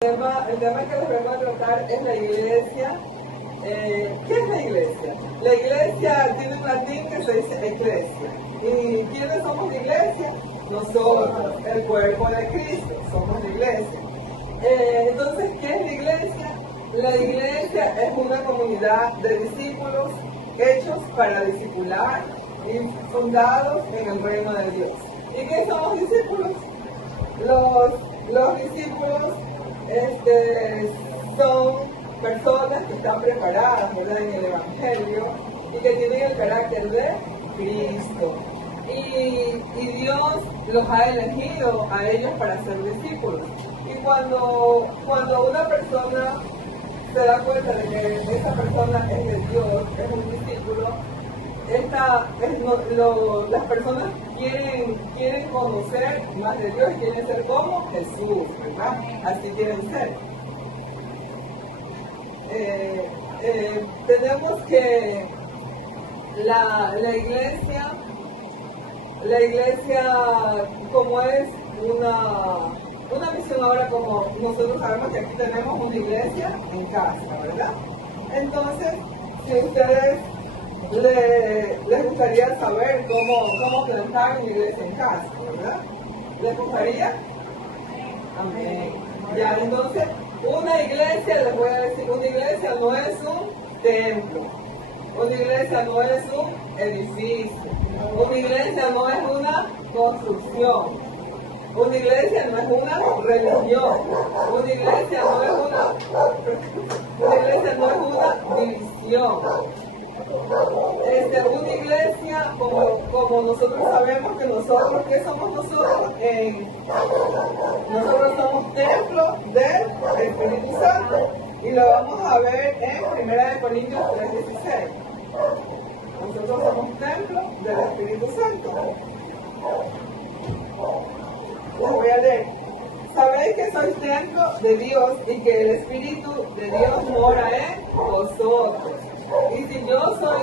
El tema que les vengo a tratar es la iglesia. ¿Qué es la iglesia? La iglesia tiene un latín que se dice eclesia. ¿Y quiénes somos la iglesia? Nosotros, el cuerpo de Cristo, somos la iglesia. Entonces, ¿qué es la iglesia? La iglesia es una comunidad de discípulos hechos para discipular y fundados en el reino de Dios. ¿Y qué son los discípulos? Los discípulos son personas que están preparadas, ¿verdad?, en el Evangelio y que tienen el carácter de Cristo. Y Dios los ha elegido a ellos para ser discípulos. Y cuando una persona se da cuenta de que esa persona es de Dios, es un discípulo, las personas quieren conocer más de Dios, quieren ser como Jesús, ¿verdad? Así quieren ser. Tenemos que la iglesia como es una misión ahora, como nosotros sabemos que aquí tenemos una iglesia en casa, ¿verdad? Entonces, si ustedes les gustaría saber cómo plantar una iglesia en casa, ¿verdad? ¿Les gustaría? Amén. Ya, entonces, una iglesia, les voy a decir, una iglesia no es un templo, una iglesia no es un edificio, una iglesia no es una construcción, una iglesia no es una religión, una iglesia no es una división. Una iglesia, como nosotros sabemos que nosotros, ¿qué somos nosotros? Nosotros somos templo del Espíritu Santo y lo vamos a ver en 1 Corintios 3:16. Nosotros somos templo del Espíritu Santo. Les voy a leer. Sabéis que sois templo de Dios y que el Espíritu de Dios mora en vosotros. Y si yo soy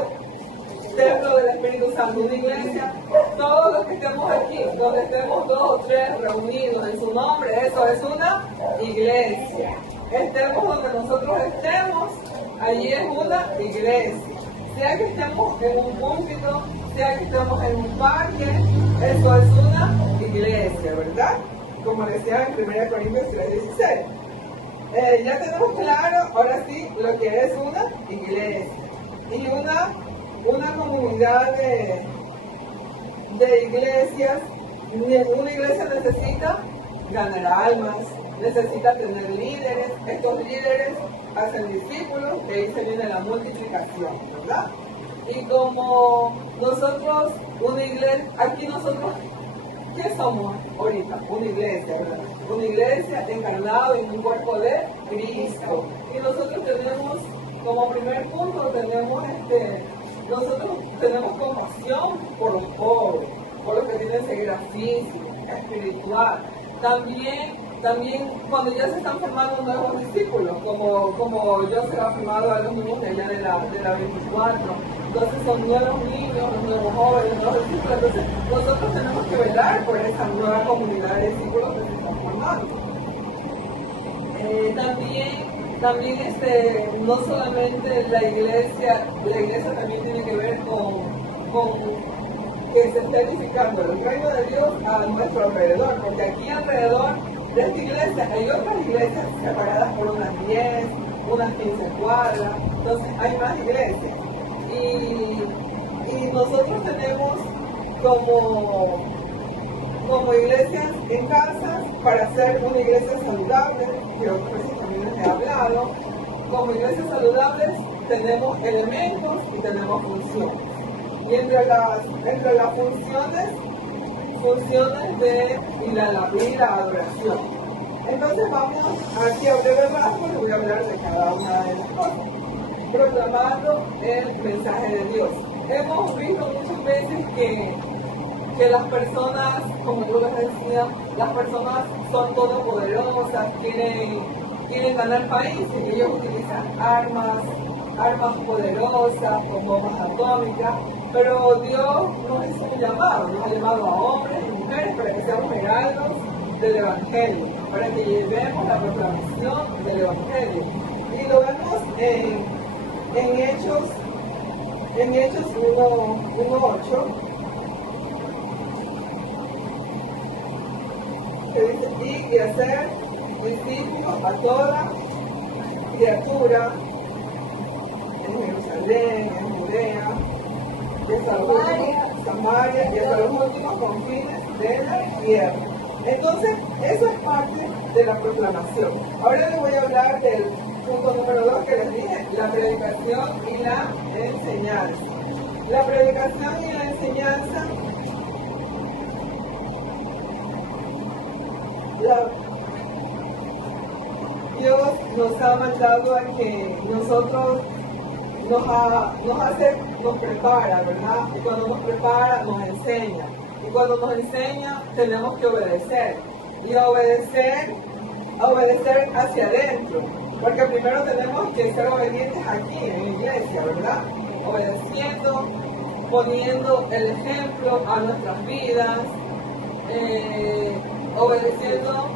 templo del Espíritu Santo, una iglesia, todos los que estemos aquí, donde estemos 2 o 3 reunidos en su nombre, eso es una iglesia. Estemos donde nosotros estemos, allí es una iglesia. Sea que estemos en un púlpito, sea que estemos en un parque, eso es una iglesia, ¿verdad? Como decía en 1 Corintios 3:16. Ya tenemos claro, ahora sí, lo que es una iglesia. Y una comunidad de iglesias, una iglesia necesita ganar almas, necesita tener líderes. Estos líderes hacen discípulos, que ahí se viene la multiplicación, ¿verdad? Y como nosotros, una iglesia, aquí nosotros, ¿qué somos ahorita? Una iglesia, ¿verdad? Una iglesia encarnada en un cuerpo de Cristo. Y nosotros tenemos, como primer punto, nosotros tenemos compasión por los pobres, por los que tienen ceguera física, espiritual. También cuando ya se están formando nuevos discípulos, como yo se ha formado a los niños de allá de la 24. Entonces son nuevos niños, nuevos jóvenes, nuevos discípulos. Entonces nosotros tenemos que velar por esa nueva comunidad de discípulos que se están formando. También no solamente la iglesia también tiene que ver con que se esté edificando el reino de Dios a nuestro alrededor, porque aquí alrededor de esta iglesia hay otras iglesias separadas por unas 10, unas 15 cuadras, entonces hay más iglesias. Y nosotros tenemos como iglesias en casas para ser una iglesia saludable, que otras veces también les he hablado. Como iglesias saludables tenemos elementos y tenemos funciones. Y entre las funciones de la adoración. Entonces vamos aquí a breve paso, les voy a hablar de cada una de las cosas. Proclamando el mensaje de Dios. Hemos visto muchas veces que las personas, como yo les decía, las personas son todopoderosas, quieren ganar países, y ellos utilizan armas poderosas, con bombas atómicas, pero Dios nos hizo un llamado, nos ha llamado a hombres y mujeres para que seamos heraldos del Evangelio, para que llevemos la proclamación del Evangelio. Y lo vemos en Hechos 1:8, que dice, y hacer discípulos a toda criatura en Jerusalén, en Judea, Samaria y hasta los últimos confines de la tierra. Entonces, eso es parte de la proclamación. Ahora les voy a hablar del punto número 2 que les dije, la predicación y la enseñanza. La predicación y la enseñanza, Dios nos ha mandado a que nosotros nos prepara, ¿verdad? Y cuando nos prepara, nos enseña. Y cuando nos enseña, tenemos que obedecer. Y obedecer hacia adentro. Porque primero tenemos que ser obedientes aquí, en la iglesia, ¿verdad? Obedeciendo, poniendo el ejemplo a nuestras vidas, obedeciendo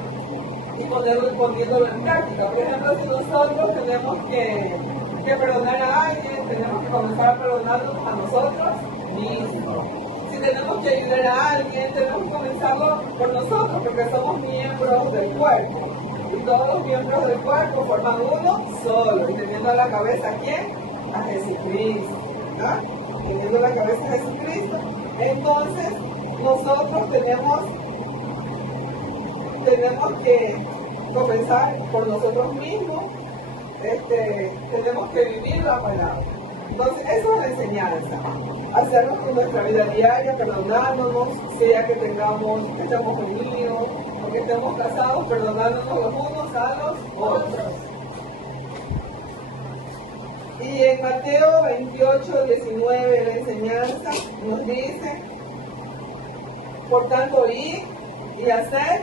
y poniéndolo en práctica. Por ejemplo, si nosotros tenemos que perdonar a alguien, tenemos que comenzar a perdonarnos a nosotros mismos. Si tenemos que ayudar a alguien, tenemos que comenzarlo por nosotros, porque somos miembros del cuerpo. Y todos los miembros del cuerpo forman uno solo. Y teniendo a la cabeza, ¿a quién? A Jesucristo, ¿verdad? Teniendo la cabeza a Jesucristo. Entonces, nosotros tenemos que comenzar por nosotros mismos. Tenemos que vivir la palabra. Entonces, eso es la enseñanza. Hacerlo con nuestra vida diaria, perdonándonos, sea que estemos unidos o que estemos casados, perdonándonos los unos a los otros. Y en Mateo 28:19 la enseñanza nos dice, por tanto, id y haced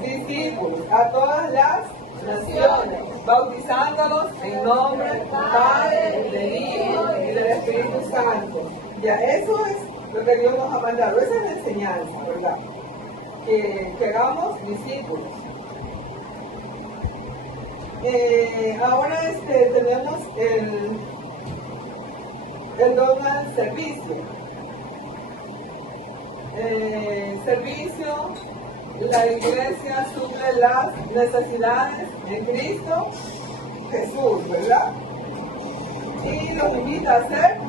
discípulos a todas las naciones, bautizándolos en nombre del Padre, del Hijo y del Espíritu Santo. Ya, eso es lo que Dios nos ha mandado, esa es la enseñanza, ¿verdad? Que hagamos discípulos. Ahora tenemos el don al servicio. Servicio, la iglesia suple las necesidades en Cristo Jesús, ¿verdad? Y los invita a ser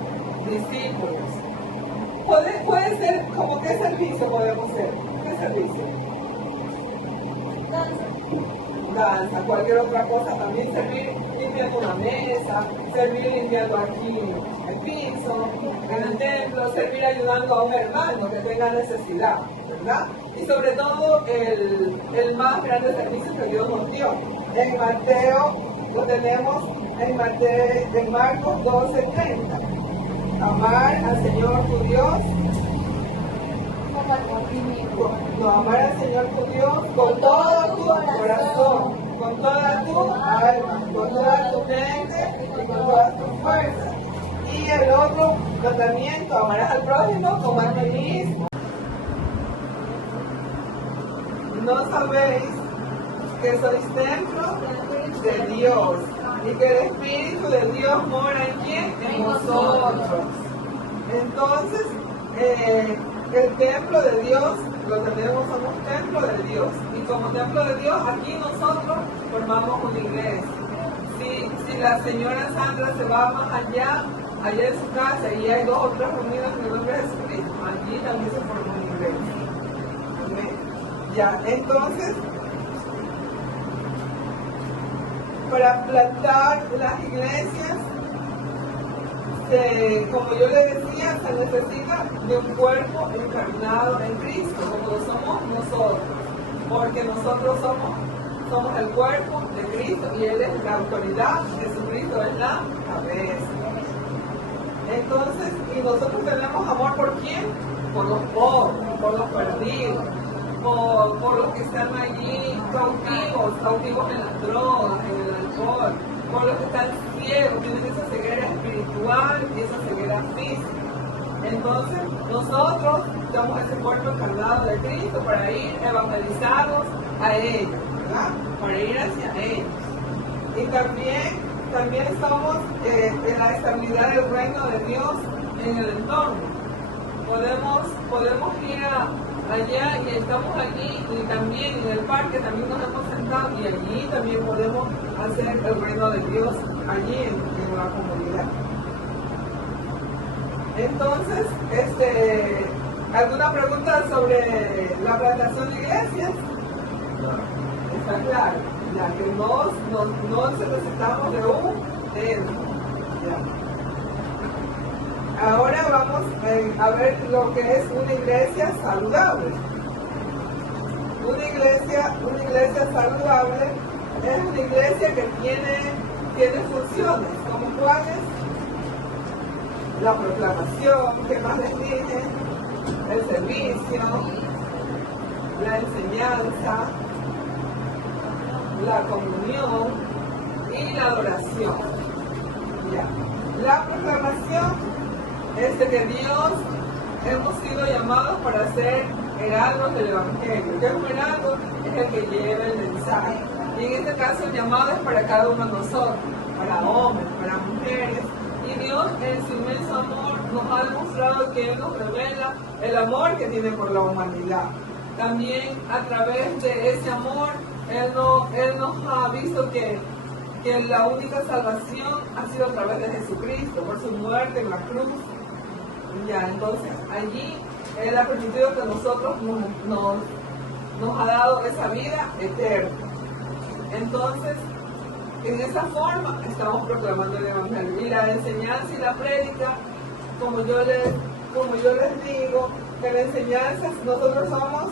discípulos. Puede ser, como qué servicio podemos ser. ¿Qué servicio? Danza, cualquier otra cosa también, servir limpiando una mesa, servir limpiando aquí el piso, en el templo, servir ayudando a un hermano que tenga necesidad, ¿verdad? Y sobre todo el más grande servicio que Dios nos dio. En Mateo, lo tenemos en Marcos 12:30. Amar al Señor tu Dios. Amar al Señor tu Dios con todo tu corazón, con toda tu alma, con toda tu mente y con todas tus fuerzas. Y el otro mandamiento, amarás al prójimo como a ti mismo. ¿No sabéis que sois templo de Dios y que el Espíritu de Dios mora en quién? En vosotros. Entonces, el templo de Dios lo tenemos, somos templo de Dios. Y como templo de Dios, aquí nosotros formamos una iglesia. Si la señora Sandra se va más allá en su casa y hay 2 o 3 reunidas en el nombre de Jesucristo, allí también se forma una iglesia. ¿Okay? Ya, entonces, para plantar las iglesias, como yo le decía, se necesita de un cuerpo encarnado en Cristo, como lo somos nosotros, porque nosotros somos el cuerpo de Cristo y Él es la autoridad, Jesucristo es la cabeza. Entonces, y nosotros tenemos amor ¿por quién? Por los pobres, por los perdidos, por los que están allí cautivos en las drogas, en el alcohol, por los que están ciegos, tienen esa ceguera espiritual y esa ceguera física. Entonces, nosotros somos ese cuerpo encarnado de Cristo para ir evangelizarlos a ellos, ¿verdad? Para ir hacia ellos. Y también estamos en la estabilidad del reino de Dios en el entorno. Podemos ir allá y estamos allí, y también en el parque también nos hemos sentado, y allí también podemos hacer el reino de Dios allí en la comunidad. Entonces, ¿alguna pregunta sobre la plantación de iglesias? Está claro, ya que no necesitamos de un templo. Ahora vamos a ver lo que es una iglesia saludable. Una iglesia saludable es una iglesia que tiene funciones, como cuáles: la proclamación, que más les dije, el servicio, la enseñanza, la comunión y la adoración. Ya. La proclamación es de que Dios hemos sido llamados para ser heraldos del Evangelio. Que un heraldo es el que lleva el mensaje. Y en este caso el llamado es para cada uno de nosotros, para hombres, para mujeres. Y Dios en su inmenso amor nos ha demostrado que Él nos revela el amor que tiene por la humanidad. También a través de ese amor, Él nos ha visto que la única salvación ha sido a través de Jesucristo, por su muerte en la cruz. Ya, entonces allí Él ha permitido que nosotros nos ha dado esa vida eterna. Entonces, en esa forma estamos proclamando el Evangelio. Y la enseñanza y la prédica, como yo les digo, que la enseñanza, nosotros somos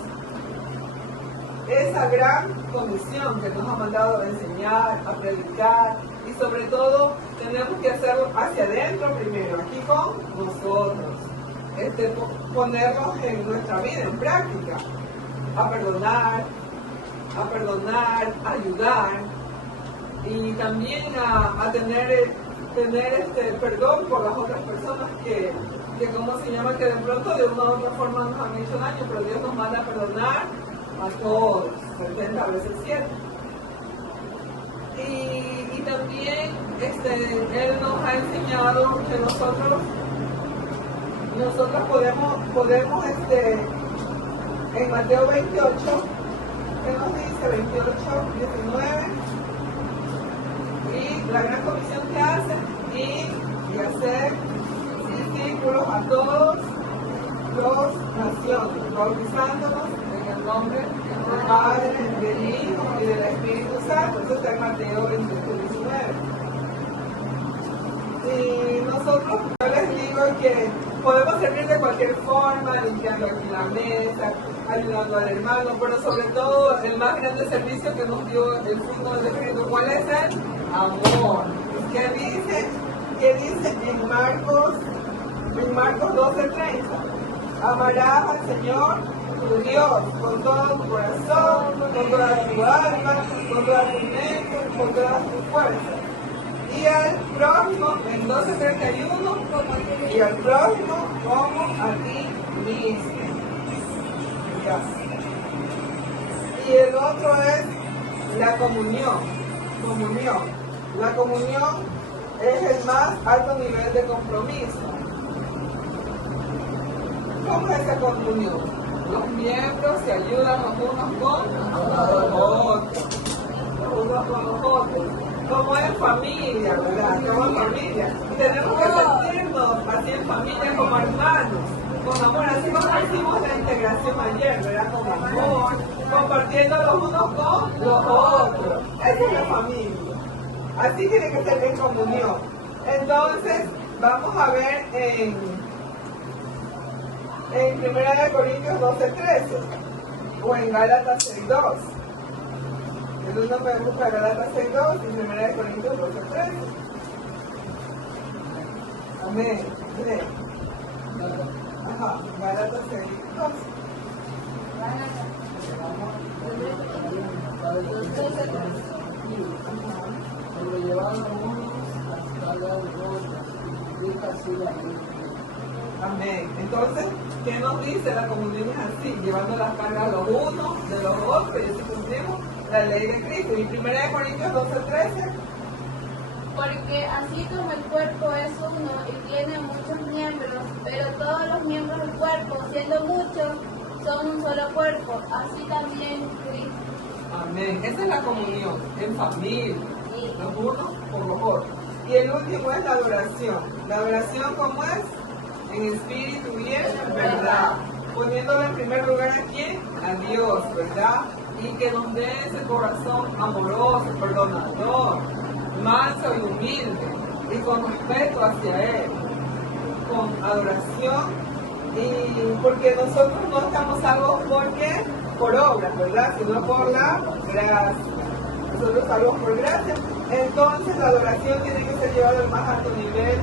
esa gran comisión que nos ha mandado a enseñar, a predicar, y sobre todo tenemos que hacerlo hacia adentro primero, aquí con nosotros, ponerlos en nuestra vida, en práctica, a perdonar, ayudar, y también a tener perdón por las otras personas que como se llama, que de pronto de una u otra forma nos han hecho daño, pero Dios nos manda a perdonar a todos, 70 veces 7. Y también Él nos ha enseñado que nosotros podemos en Mateo 28, ¿qué nos dice? 28, 19, y la gran comisión que hace, y hacer discípulos a todos los naciones, bautizándonos en el nombre del Padre, del Hijo y del Espíritu Santo. Eso está en Mateo 28, 19. Y nosotros, yo les digo que podemos servir de cualquier forma, limpiando aquí la mesa, ayudando al hermano, pero sobre todo el más grande servicio que nos dio el fruto del Espíritu, ¿cuál es el amor? ¿Qué dice en Marcos 12:30? Amarás al Señor tu Dios con todo tu corazón, con toda tu alma, con toda tu mente, con toda tu fuerza. Y al prójimo, en 12:31, y al prójimo como a ti mismo. Ya. Y el otro es la comunión. La comunión es el más alto nivel de compromiso. ¿Cómo es esa comunión? Los miembros se ayudan los unos con los otros. Como en familia, ¿verdad? Como en familia. Tenemos que sentirnos así en familia, como hermanos, con amor. Así como hicimos la integración ayer, ¿verdad? Con amor, compartiendo los unos con los otros. Esa es la familia. Así tiene que ser en comunión. Entonces, vamos a ver en 1 Corintios 12:13 o en Gálatas 6:2. El uno me busca Gálatas 6:2 y 1 Corintios 12:13. Amén. Ajá, Gálatas 6:2. Amén. Entonces, ¿Qué nos dice? La comunión es así, llevando las cargas los unos de los otros y así cumplimos la ley de Cristo. Y 1 Corintios 12:13. Porque así como el cuerpo es uno y tiene muchos miembros, pero todos los miembros del cuerpo, siendo muchos, son un solo cuerpo, así también Cristo. Amén. Esa es la comunión, en familia, los unos con los otros. Y el último es la adoración. La adoración, ¿cómo es? En espíritu y en verdad. Poniéndolo en primer lugar a quién? A Dios, ¿verdad? Y que nos dé ese corazón amoroso, perdonador, manso y humilde, y con respeto hacia Él, con adoración, y porque nosotros no estamos salvos porque por obras, ¿verdad? Sino por la gracia. Nosotros salvos por gracia. Entonces la adoración tiene que ser llevada al más alto nivel,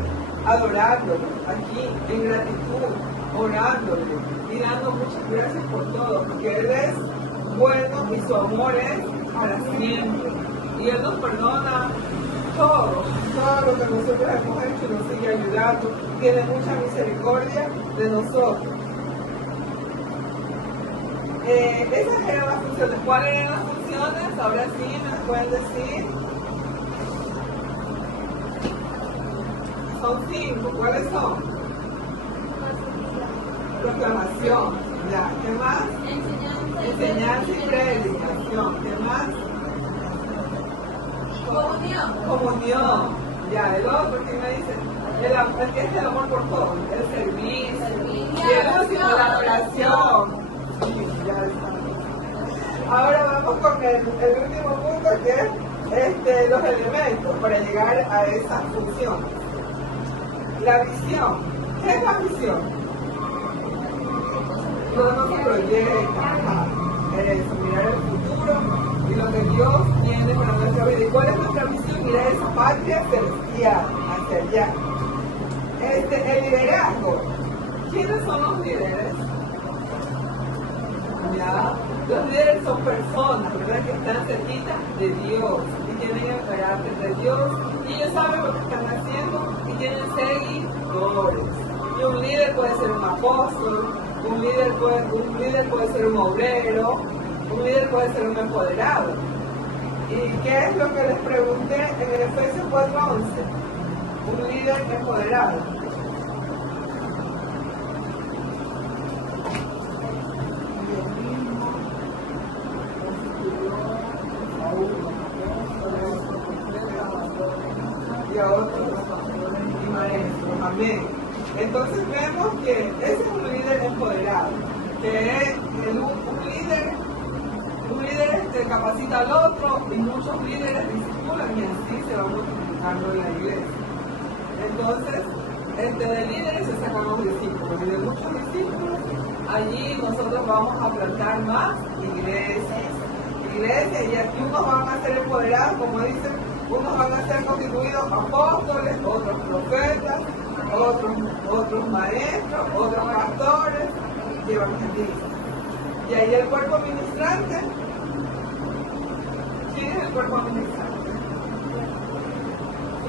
adorándolo aquí, en gratitud, orándole y dando muchas gracias por todo, porque Él es bueno y su amor es para siempre. Y Él nos perdona todo lo que nosotros hemos hecho y nos sigue ayudando. Tiene mucha misericordia de nosotros. Esas eran las funciones. ¿Cuáles eran las funciones? Ahora sí, me las pueden decir. Son 5. ¿Cuáles son? Proclamación. Ya. ¿Qué más? Enseñanza y predicación. ¿Qué más? Comunión. Ya, el otro que me dice, el que es el amor por todo, el servicio. Y el último, la adoración. Sí, ya está. Ahora vamos con el último punto, que es los elementos para llegar a esa función. La visión. ¿Qué es la visión? Lo que nos proyecta, es mirar el futuro y lo que Dios tiene para nuestra vida. ¿Y cuál es nuestra visión? Mirar esa patria celestial hacia allá. El liderazgo. ¿Quiénes son los líderes? Ya, los líderes son personas, ¿verdad? Que están cerquitas de Dios y tienen el carácter de Dios y ellos saben lo que están haciendo y tienen seguidores. Y un líder puede ser un apóstol, un líder puede ser un obrero, un líder puede ser un empoderado. ¿Y qué es lo que les pregunté en Efesios 4:11? Un líder empoderado. Y a otros y maestros. Amén. Entonces vemos que ese es un líder empoderado, que es un líder capacita al otro y muchos líderes discipulan y así se va multiplicando en la iglesia. Entonces, de líderes se sacan los discípulos y de muchos discípulos allí nosotros vamos a plantar más iglesias y aquí unos van a ser empoderados, como dicen, unos van a ser constituidos apóstoles, otros profetas, otros maestros, otros pastores y evangelistas. Y ahí el cuerpo ministrante. ¿Quién es el cuerpo ministrante?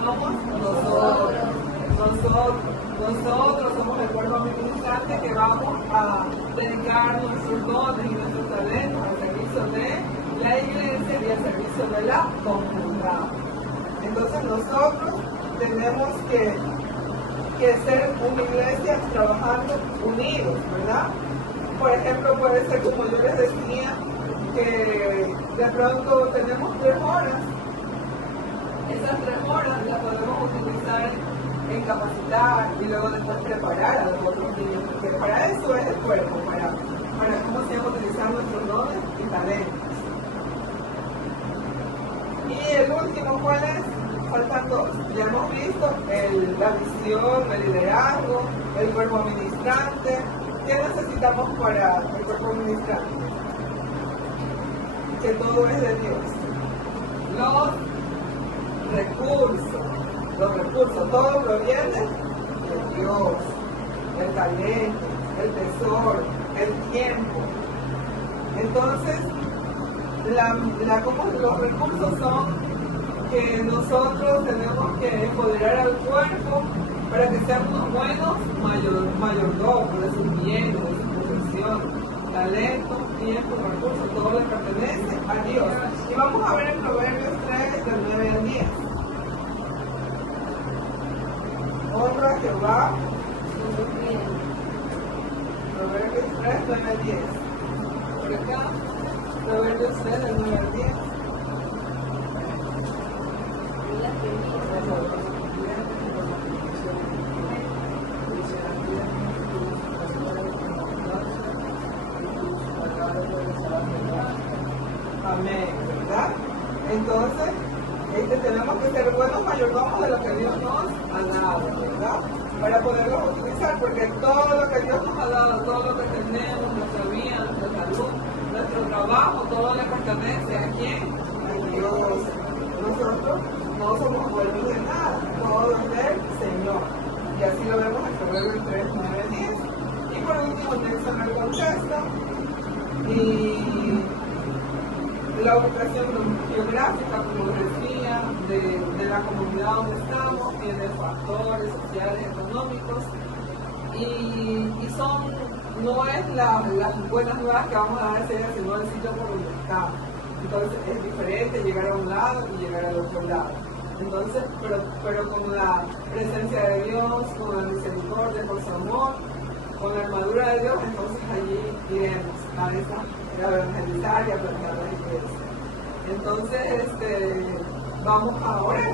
Somos nosotros somos el cuerpo ministrante que vamos a dedicar nuestros dones y nuestros talentos al servicio de la iglesia y al servicio de la comunidad. Entonces nosotros tenemos que ser una iglesia trabajando unidos, ¿verdad? Por ejemplo, puede ser como yo les decía, que de pronto tenemos 3 horas. Esas 3 horas las podemos utilizar en capacitar y luego después preparar a los otros niños, porque para eso es el cuerpo, para cómo se van a utilizar nuestros dones y talentos. Y el último, ¿cuál es? Faltan 2. Ya hemos visto la visión, el liderazgo, el cuerpo administrante. ¿Qué necesitamos para el cuerpo administrante? Que todo es de Dios. Los recursos, todo proviene de Dios. El talento, el tesoro, el tiempo. Entonces, los recursos son que nosotros tenemos que empoderar al cuerpo para que sean unos buenos mayordomos de sus bienes, de sus posesiones, talento, tiempo, recursos, todo le pertenece a Dios. Y vamos a ver en Proverbios 3, del 9 al 10. Honra a Jehová. Proverbios 3, 9 al 10. Por acá, Proverbios 3, del 9 al 10. Amén, ¿verdad? Entonces, tenemos que ser buenos mayordomos de lo que Dios nos ha dado, ¿verdad? Para poderlos utilizar, porque todo lo que Dios nos ha dado, todo lo que tenemos, nuestra vida, nuestra salud, nuestro trabajo, todo le pertenece a quién? A Dios. Nosotros no somos dueños de nada, todo es del Señor. Y así lo vemos en Proverbios 3, 9, 10. Y por último, Nelson el contexto. Y la ubicación geográfica, como decía, de la comunidad donde estamos, tiene factores sociales, económicos, y no es las buenas nuevas que vamos a dar, sino el sitio por donde estamos. Entonces es diferente llegar a un lado y llegar al otro lado. Entonces, pero con la presencia de Dios, con la misericordia, con su amor, con la armadura de Dios, entonces allí iremos a evangelizar y a plantar la iglesia. Entonces, vamos a orar.